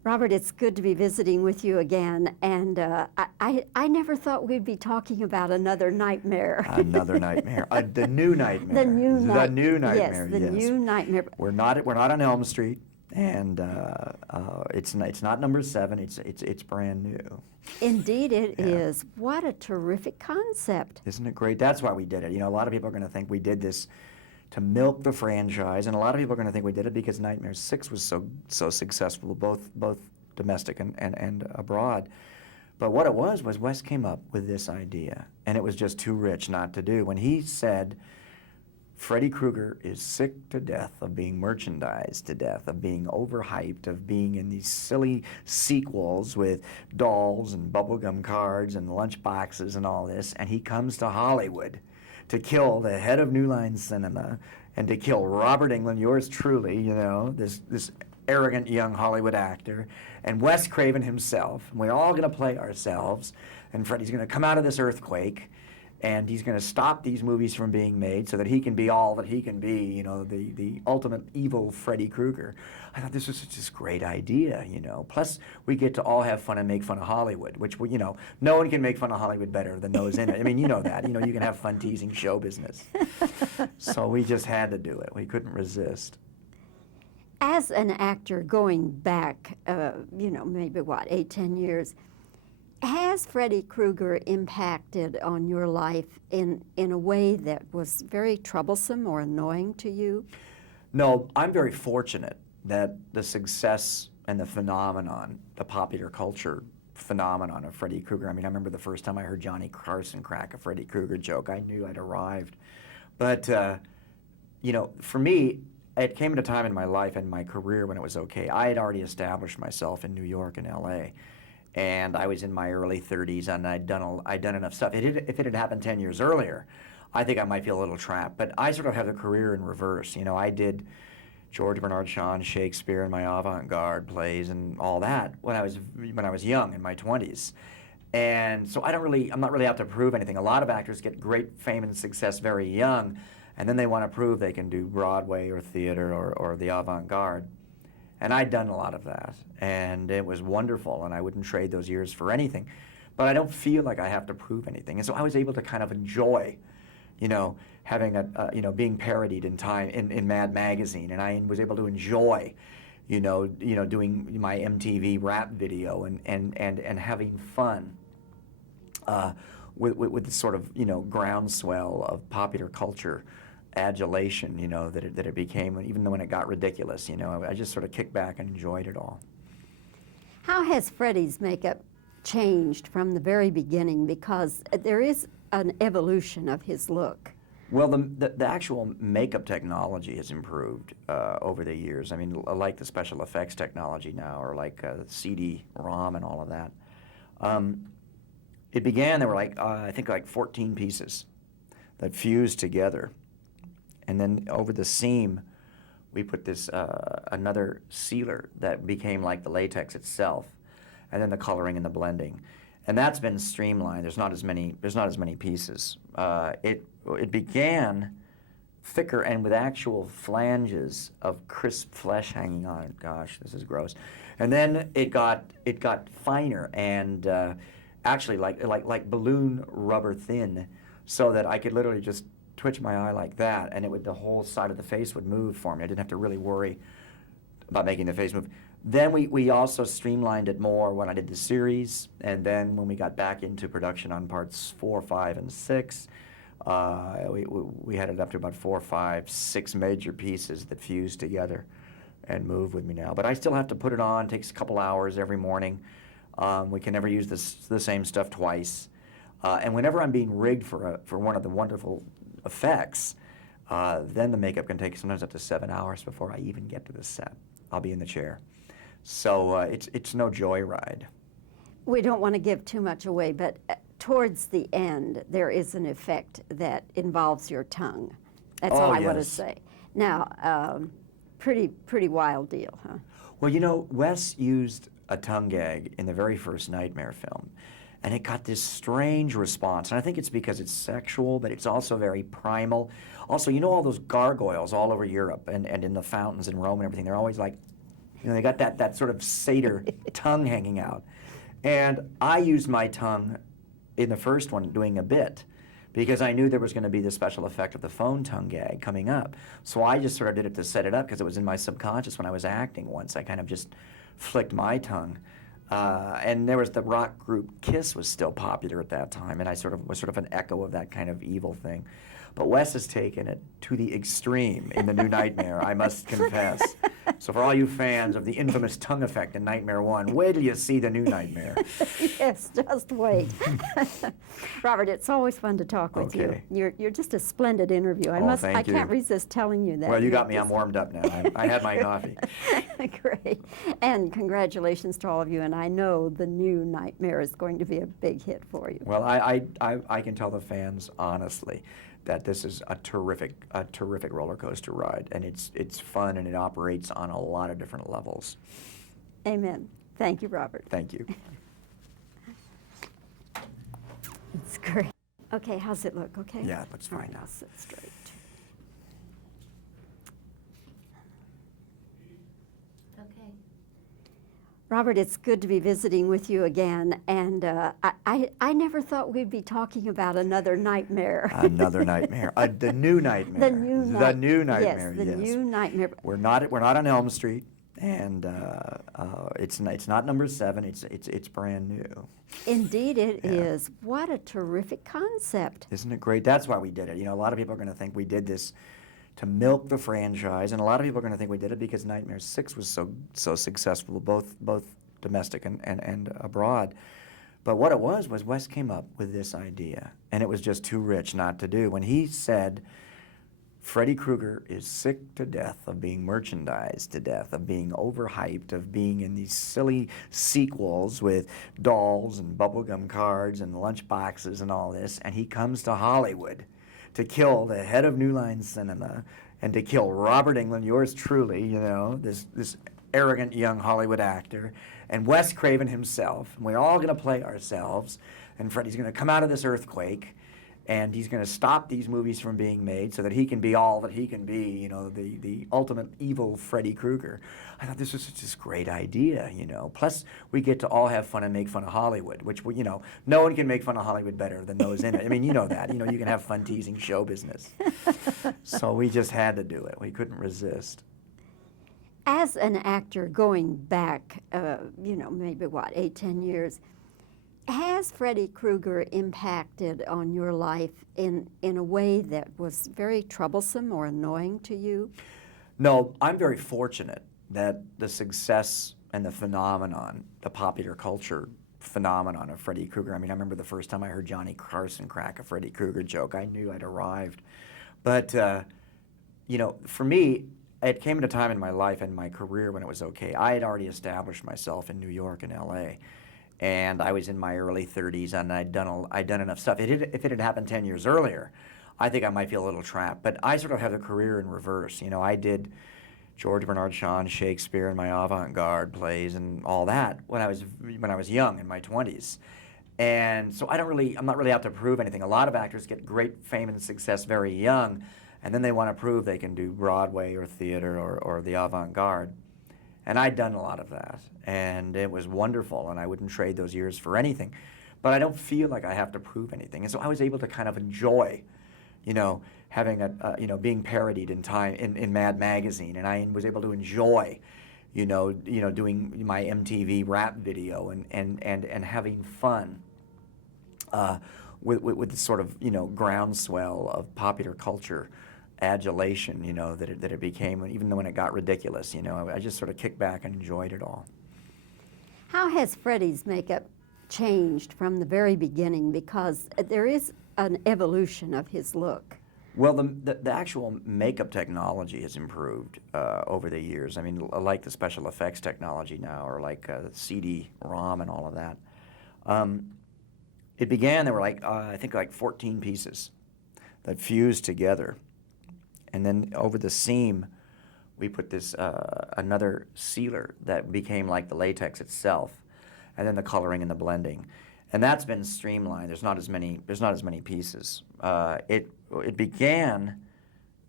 Robert, it's good to be visiting with you again, and I never thought we'd be talking about another nightmare. Another nightmare. The new nightmare. The new nightmare. Yes, the new nightmare. We're not on Elm Street, and it's not number 7. It's brand new. Indeed, it is. What a terrific concept! Isn't it great? That's why we did it. You know, a lot of people are going to think we did this to milk the franchise, and a lot of people are going to think we did it because Nightmare 6 was so successful, both domestic and abroad. But what it was Wes came up with this idea, and it was just too rich not to do. When he said, Freddy Krueger is sick to death of being merchandised to death, of being overhyped, of being in these silly sequels with dolls and bubblegum cards and lunch boxes and all this, and he comes to Hollywood to kill the head of New Line Cinema and to kill Robert Englund, yours truly, you know, this arrogant young Hollywood actor, and Wes Craven himself. And we're all going to play ourselves, and Freddy's going to come out of this earthquake, and he's going to stop these movies from being made so that he can be all that he can be, you know, the ultimate evil Freddy Krueger. I thought this was such a great idea, you know. Plus, we get to all have fun and make fun of Hollywood, which, you know, no one can make fun of Hollywood better than those in it. I mean, you know that. You know, you can have fun teasing show business. So we just had to do it. We couldn't resist. As an actor going back, you know, maybe, 8, 10 years, has Freddy Krueger impacted on your life in a way that was very troublesome or annoying to you? No, I'm very fortunate that the success and the phenomenon, the popular culture phenomenon of Freddy Krueger, I mean, I remember the first time I heard Johnny Carson crack a Freddy Krueger joke, I knew I'd arrived. But, you know, for me, it came at a time in my life and my career when it was okay. I had already established myself in New York and LA. And I was in my early 30s, and I'd done enough stuff. If it had happened 10 years earlier, I think I might feel a little trapped. But I sort of have the career in reverse. You know, I did George Bernard Shaw's Shakespeare and my avant-garde plays and all that when I was young, in my 20s. And so I'm not really out to prove anything. A lot of actors get great fame and success very young, and then they want to prove they can do Broadway or theater or the avant-garde. And I'd done a lot of that, and it was wonderful, and I wouldn't trade those years for anything. But I don't feel like I have to prove anything, and so I was able to kind of enjoy, you know, having being parodied in Time in Mad Magazine, and I was able to enjoy, you know, doing my MTV rap video and having fun with the sort of, you know, groundswell of popular culture adulation, you know, that it became, even though when it got ridiculous, you know, I just sort of kicked back and enjoyed it all. How has Freddy's makeup changed from the very beginning? Because there is an evolution of his look. Well, the actual makeup technology has improved over the years. I mean, like the special effects technology now, or like CD-ROM and all of that. It began, there were like, I think like 14 pieces that fused together. And then over the seam, we put this another sealer that became like the latex itself, and then the coloring and the blending, and that's been streamlined. There's not as many pieces. It began thicker and with actual flanges of crisp flesh hanging on it. Gosh, this is gross. And then it got finer and actually like balloon rubber thin, so that I could literally just twitch my eye like that, and the whole side of the face would move for me. I didn't have to really worry about making the face move. Then we also streamlined it more when I did the series, and then when we got back into production on parts 4, 5, and 6, we had it up to about 4, 5, 6 major pieces that fused together and move with me now. But I still have to put it on. It takes a couple hours every morning. We can never use the same stuff twice. And whenever I'm being rigged for one of the wonderful effects, then the makeup can take sometimes up to 7 hours before I even get to the set. I'll be in the chair. So it's no joyride. We don't want to give too much away, but towards the end, there is an effect that involves your tongue. That's all I want to say. Now, pretty wild deal, huh? Well, you know, Wes used a tongue gag in the very first Nightmare film, and it got this strange response. And I think it's because it's sexual, but it's also very primal. Also, you know all those gargoyles all over Europe and in the fountains in Rome and everything, they're always like, You know, they got that sort of satyr tongue hanging out. And I used my tongue in the first one doing a bit because I knew there was going to be the special effect of the phone tongue gag coming up. So I just sort of did it to set it up because it was in my subconscious when I was acting once. I kind of just flicked my tongue. And there was the rock group Kiss was still popular at that time, and I was sort of an echo of that kind of evil thing. But Wes has taken it to the extreme in the new Nightmare, I must confess. So for all you fans of the infamous tongue effect in Nightmare 1, wait till you see the new Nightmare. Yes, just wait. Robert, it's always fun to talk with Okay. you. You're just a splendid interview. I Thank you. can't resist telling you that. Well, you got me. I'm warmed up now. I had my coffee. Great. And congratulations to all of you. And I know the new Nightmare is going to be a big hit for you. Well, I can tell the fans honestly that this is a terrific roller coaster ride, and it's fun, and it operates on a lot of different levels. Amen. Thank you, Robert. Thank you. It's great. Okay, how's it look? Okay? Yeah, it looks All fine right, now. I'll sit straight. Okay. Robert, it's good to be visiting with you again, and I never thought we'd be talking about another nightmare. Another nightmare. The new nightmare. The new nightmare. Yes, the new nightmare. We're not on Elm Street, and it's not number 7. It's brand new. Indeed, it Yeah. is. What a terrific concept. Isn't it great? That's why we did it. You know, a lot of people are going to think we did this to milk the franchise, and a lot of people are going to think we did it because Nightmare 6 was so successful, both domestic and abroad. But what it was Wes came up with this idea, and it was just too rich not to do. When he said, Freddy Krueger is sick to death of being merchandised to death, of being overhyped, of being in these silly sequels with dolls and bubblegum cards and lunch boxes and all this, and he comes to Hollywood to kill the head of New Line Cinema and to kill Robert Englund, yours truly, you know, this arrogant young Hollywood actor, and Wes Craven himself. And we're all going to play ourselves, and Freddy's going to come out of this earthquake, and he's going to stop these movies from being made so that he can be all that he can be, you know, the ultimate evil Freddy Krueger. I thought this was such a great idea, you know. Plus, we get to all have fun and make fun of Hollywood, which, you know, no one can make fun of Hollywood better than those in it. I mean, you know that. You know, you can have fun teasing show business. So we just had to do it. We couldn't resist. As an actor going back, you know, maybe 8, 10 years, has Freddy Krueger impacted on your life in a way that was very troublesome or annoying to you? No, I'm very fortunate that the success and the phenomenon, the popular culture phenomenon of Freddy Krueger. I mean, I remember the first time I heard Johnny Carson crack a Freddy Krueger joke, I knew I'd arrived. But, you know, for me, it came at a time in my life and my career when it was okay. I had already established myself in New York and LA. And I was in my early 30s, and I'd done enough stuff. If it had happened 10 years earlier, I think I might feel a little trapped. But I sort of have a career in reverse. You know, I did George Bernard Shaw, Shakespeare, and my avant-garde plays and all that when I was young, in my 20s. And so I'm not really out to prove anything. A lot of actors get great fame and success very young, and then they want to prove they can do Broadway or theater or the avant-garde. And I'd done a lot of that, and it was wonderful, and I wouldn't trade those years for anything. But I don't feel like I have to prove anything. And so I was able to kind of enjoy, you know, having being parodied in Time in Mad Magazine, and I was able to enjoy, you know, doing my MTV rap video and having fun with the sort of, you know, groundswell of popular culture adulation, you know, that it became, even though when it got ridiculous, you know, I just sort of kicked back and enjoyed it all. How has Freddy's makeup changed from the very beginning? Because there is an evolution of his look. Well, the actual makeup technology has improved over the years. I mean, like the special effects technology now, or like CD-ROM and all of that. It began, there were I think 14 pieces that fused together. And then over the seam, we put this another sealer that became like the latex itself, and then the coloring and the blending, and that's been streamlined. There's not as many pieces. It began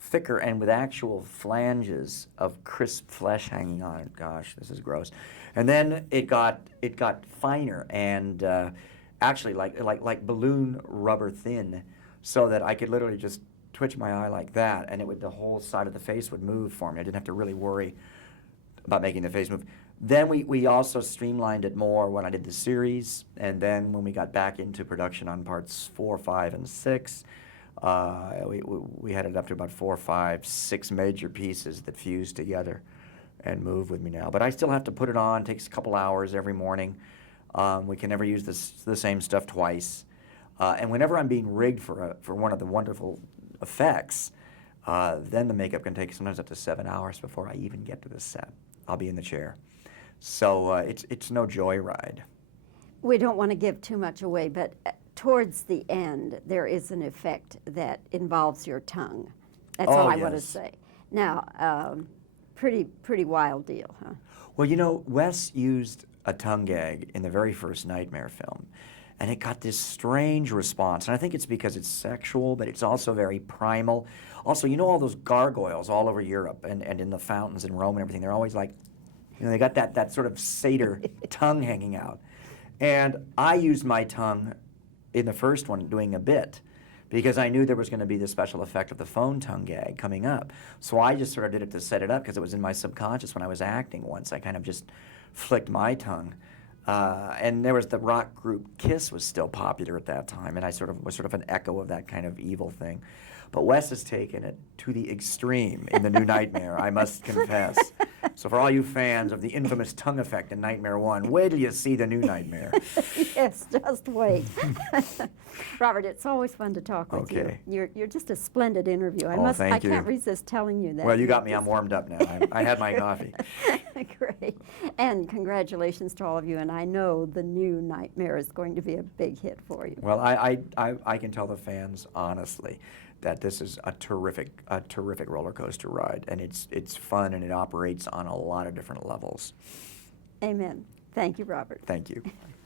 thicker and with actual flanges of crisp flesh hanging on it. Gosh, this is gross. And then it got finer and actually like balloon rubber thin, so that I could literally just twitch my eye like that, and the whole side of the face would move for me. I didn't have to really worry about making the face move. Then we also streamlined it more when I did the series, and then when we got back into production on parts 4, 5, and 6, we had it up to about 4, 5, 6 major pieces that fuse together and move with me now. But I still have to put it on. It takes a couple hours every morning. We can never use the same stuff twice. And whenever I'm being rigged for one of the wonderful effects, then the makeup can take sometimes up to 7 hours before I even get to the set. I'll be in the chair. So it's no joyride. We don't want to give too much away, but towards the end, there is an effect that involves your tongue. That's all I want to yes. say. Now, pretty wild deal, huh? Well, you know, Wes used a tongue gag in the very first Nightmare film, and it got this strange response. And I think it's because it's sexual, but it's also very primal. Also, you know all those gargoyles all over Europe and in the fountains in Rome and everything, they're always like, you know, they got that sort of satyr tongue hanging out. And I used my tongue in the first one doing a bit, because I knew there was going to be the special effect of the phone tongue gag coming up. So I just sort of did it to set it up, because it was in my subconscious when I was acting once. I kind of just flicked my tongue. And there was the rock group Kiss was still popular at that time, and I was sort of an echo of that kind of evil thing. But Wes has taken it to the extreme in the new Nightmare, I must confess. So for all you fans of the infamous tongue effect in Nightmare 1, wait till you see the new Nightmare. Yes, just wait. Robert, it's always fun to talk with Okay. you. You're just a splendid interview. Oh, thank I can't you. resist telling you that. Well, you got me. I'm warmed up now. I had my coffee. Great. And congratulations to all of you. And I know the new Nightmare is going to be a big hit for you. Well, I can tell the fans honestly that this is a terrific roller coaster ride, and it's fun, and it operates on a lot of different levels. Amen. Thank you, Robert. Thank you.